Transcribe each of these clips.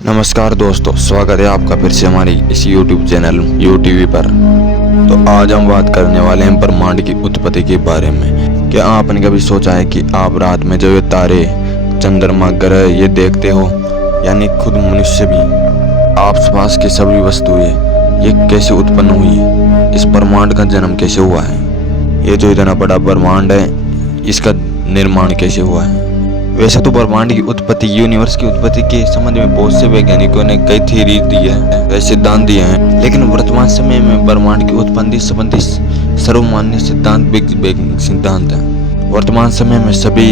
नमस्कार दोस्तों, स्वागत है आपका फिर से हमारी इस YouTube चैनल UTV पर। तो आज हम बात करने वाले हैं ब्रह्मांड की उत्पत्ति के बारे में। क्या आपने कभी सोचा है कि आप रात में जो ये तारे, चंद्रमा, ग्रह ये देखते हो, यानी खुद मनुष्य भी, आसपास की सभी वस्तुएं, ये कैसे उत्पन्न हुई, इस ब्रह्मांड का जन्म कैसे हुआ है, ये जो इतना बड़ा ब्रह्मांड है इसका निर्माण कैसे हुआ है। वैसे तो ब्रह्मांड की उत्पत्ति, यूनिवर्स की उत्पत्ति के संबंध में बहुत से वैज्ञानिकों ने कई थ्योरी दी है, कई सिद्धांत दिए हैं, लेकिन वर्तमान समय में ब्रह्मांड की उत्पत्ति संबंधी सर्वमान्य सिद्धांत बिग बैंग सिद्धांत है। वर्तमान समय में सभी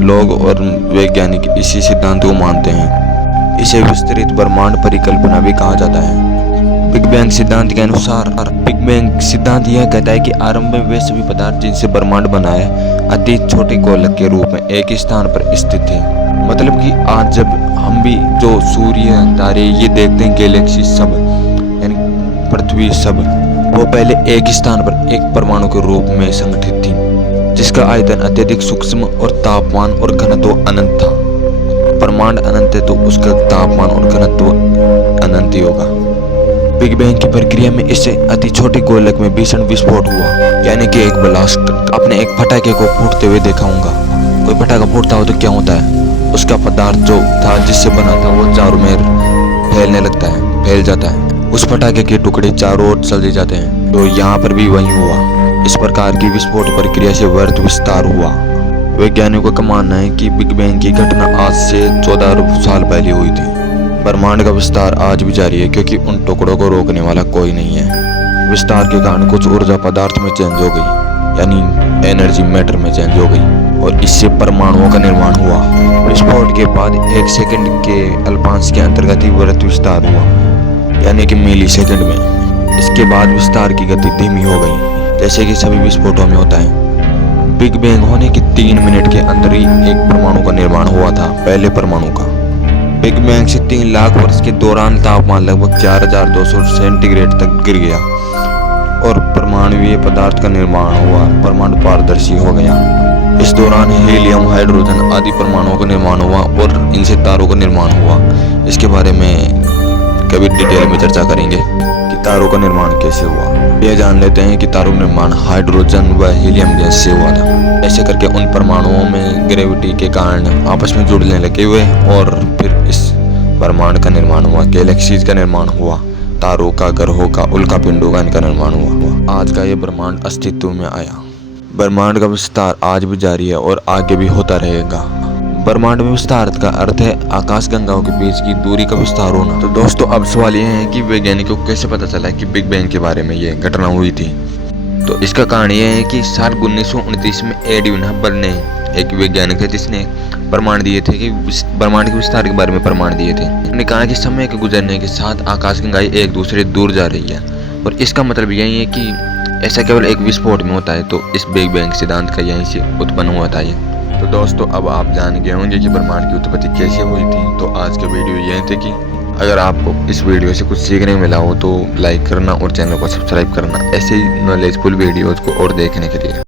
लोग और वैज्ञानिक इसी सिद्धांत को मानते हैं। इसे विस्तृत ब्रह्मांड परिकल्पना भी कहा जाता है। बिग बैंग सिद्धांत के अनुसार बिग बैंग सिद्धांत यह कहता है कि आरंभ में वे सभी पदार्थ जिनसे ब्रह्मांड बना है अति छोटे गोलक के रूप में एक ही स्थान पर स्थित थे। मतलब कि आज जब हम भी जो सूर्य, तारे ये देखते हैं, गैलेक्सी सब यानी पृथ्वी सब, वो पहले एक ही स्थान पर एक परमाणु के रूप में संगठित थी, जिसका आयतन अत्यधिक सूक्ष्म और तापमान और घनत्व अनंत था। ब्रह्मांड अनंत है तो उसका तापमान और घनत्व अनंत ही होगा। बिग बैंग की प्रक्रिया में इससे अति छोटे गोलक में भीषण विस्फोट हुआ, यानी कि एक ब्लास्ट। आपने एक पटाखे को फूटते हुए देखा होगा। कोई पटाखा फूटता हो तो क्या होता है, उसका पदार्थ जो था जिससे बना था वो चारों में फैलने लगता है, फैल जाता है। उस पटाखे के टुकड़े चारों ओर चले जाते हैं। तो यहाँ पर भी वही हुआ। इस प्रकार की विस्फोट प्रक्रिया से वर्त विस्तार हुआ। वैज्ञानिकों का मानना है कि बिग बैंग की घटना आज से 14 अरब साल पहले हुई थी। ब्रह्मांड का विस्तार आज भी जारी है, क्योंकि उन टुकड़ों को रोकने वाला कोई नहीं है। विस्तार के कारण कुछ ऊर्जा पदार्थ में चेंज हो गई, यानी एनर्जी मैटर में चेंज हो गई, और इससे परमाणुओं का निर्माण हुआ। विस्फोट के बाद 1 सेकंड के अल्पांश के अंतर्गत ही वृत्त विस्तार हुआ, यानी कि मिली सेकंड में। इसके बाद विस्तार की गति धीमी हो गई, जैसे कि सभी विस्फोटों में होता है। बिग बैंग होने के 3 मिनट के अंदर ही एक परमाणु का निर्माण हुआ था, पहले परमाणु का। बिग बैंग से 3 लाख वर्ष के दौरान तापमान लगभग 4200 सेंटीग्रेड तक गिर गया और परमाणुीय पदार्थ का निर्माण हुआ। परमाणु पारदर्शी हो गया। इस दौरान हीलियम, हाइड्रोजन आदि परमाणुओं का निर्माण हुआ और इनसे तारों का निर्माण हुआ। इसके बारे में कभी डिटेल में चर्चा करेंगे कि तारों का निर्माण कैसे हुआ। यह जान लेते हैं कि तारों का निर्माण हाइड्रोजन व हीलियम गैस से हुआ था। ऐसे करके उन परमाणुओं में ग्रेविटी के कारण आपस में जुड़ने लगे हुए और फिर इस ब्रह्मांड का निर्माण हुआ। गैलेक्सीज का निर्माण हुआ, तारों का, ग्रहों का, उल्कापिंडों का इनका निर्माण हुआ। आज का ये ब्रह्मांड अस्तित्व में आया। ब्रह्मांड का विस्तार आज भी जारी है और आगे भी होता रहेगा। ब्रह्मांड में विस्तार का अर्थ है आकाश गंगाओं के बीच की दूरी का विस्तार होना। तो दोस्तों, अब सवाल यह है कि वैज्ञानिकों को कैसे पता चला कि बिग बैंग के बारे में ये घटना हुई थी। तो इसका कारण यह है कि साल 1929 में एडविन हबल ने, एक वैज्ञानिक है जिसने प्रमाण दिए थे कि ब्रह्मांड के विस्तार के बारे में प्रमाण दिए थे। उन्होंने कहा कि समय के गुजरने के साथ आकाशगंगाएं एक दूसरे दूर जा रही है, और इसका मतलब यही है कि ऐसा केवल एक विस्फोट में होता है। तो इस बिग बैंग सिद्धांत का यहीं से उत्पन्न हुआ था ये। तो दोस्तों, अब आप जान गए होंगे कि ब्रह्मांड की उत्पत्ति कैसे हुई थी। तो आज का वीडियो यही थे कि अगर आपको इस वीडियो से कुछ सीखने मिला हो तो लाइक करना और चैनल को सब्सक्राइब करना, ऐसे ही नॉलेजफुल वीडियोज़ को और देखने के लिए।